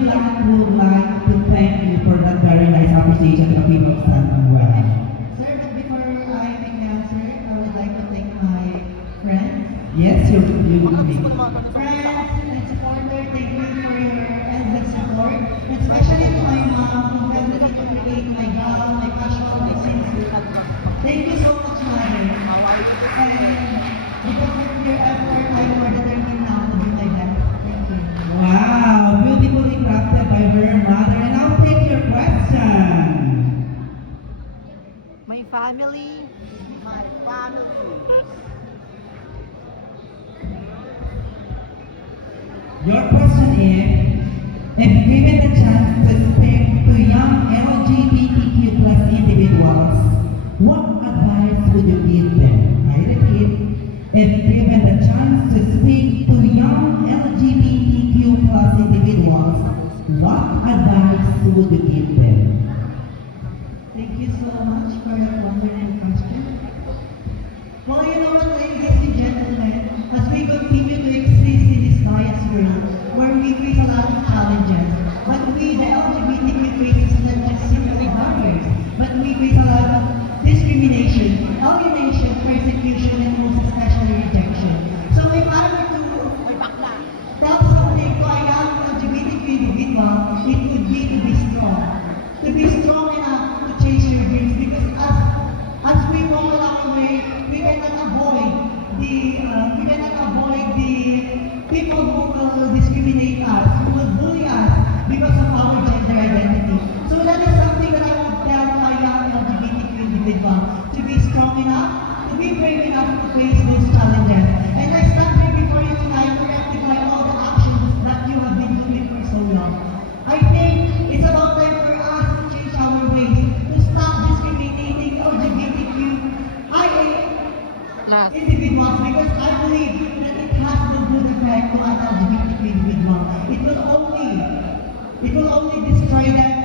would like to thank you for that very nice appreciation to the people of San Manuel. Sir, but before I make the answer, I would like to thank my friends. Yes, you Friends and supporters, thank you for your endless support. And especially to my mom who helped me to create my gown, my passion, my swimsuit. Thank you so much, Mother. And because of your effort, I'm more determined now to do my best. Thank you. Wow, beautifully crafted by her mother. And I'll take your question. My family. My family. Your question is, if given the chance to speak to young LGBTQ plus individuals, what advice would you give them? I repeat, if given the chance to speak to young LGBTQ plus individuals, what advice would you give them? Thank you so much for that wonderful question. Well, you know what, ladies and gentlemen, as we continue to exist in this bias world, where we face a lot of challenges, but we, the LGBTQ, faces not just simply barriers, but we face a lot of discrimination, alienation, persecution, and most especially rejection. So if I were to tell something to a young LGBTQ individual, it would be to be strong. To be strong enough to chase your dreams, because as we walk along the way, we cannot avoid the people who will discriminate us, who will bully us because of our gender identity. So that is something that I would tell my young LGBTQ individual, to be strong enough, to be brave enough to face those challenges. And I stand here before you tonight to rectify all the actions that you have been doing for so long. I think it's about time for us to change our ways, to stop discriminating LGBTQIA individuals, because I believe that it has no good effect to an LGBTQ individual. It will only destroy them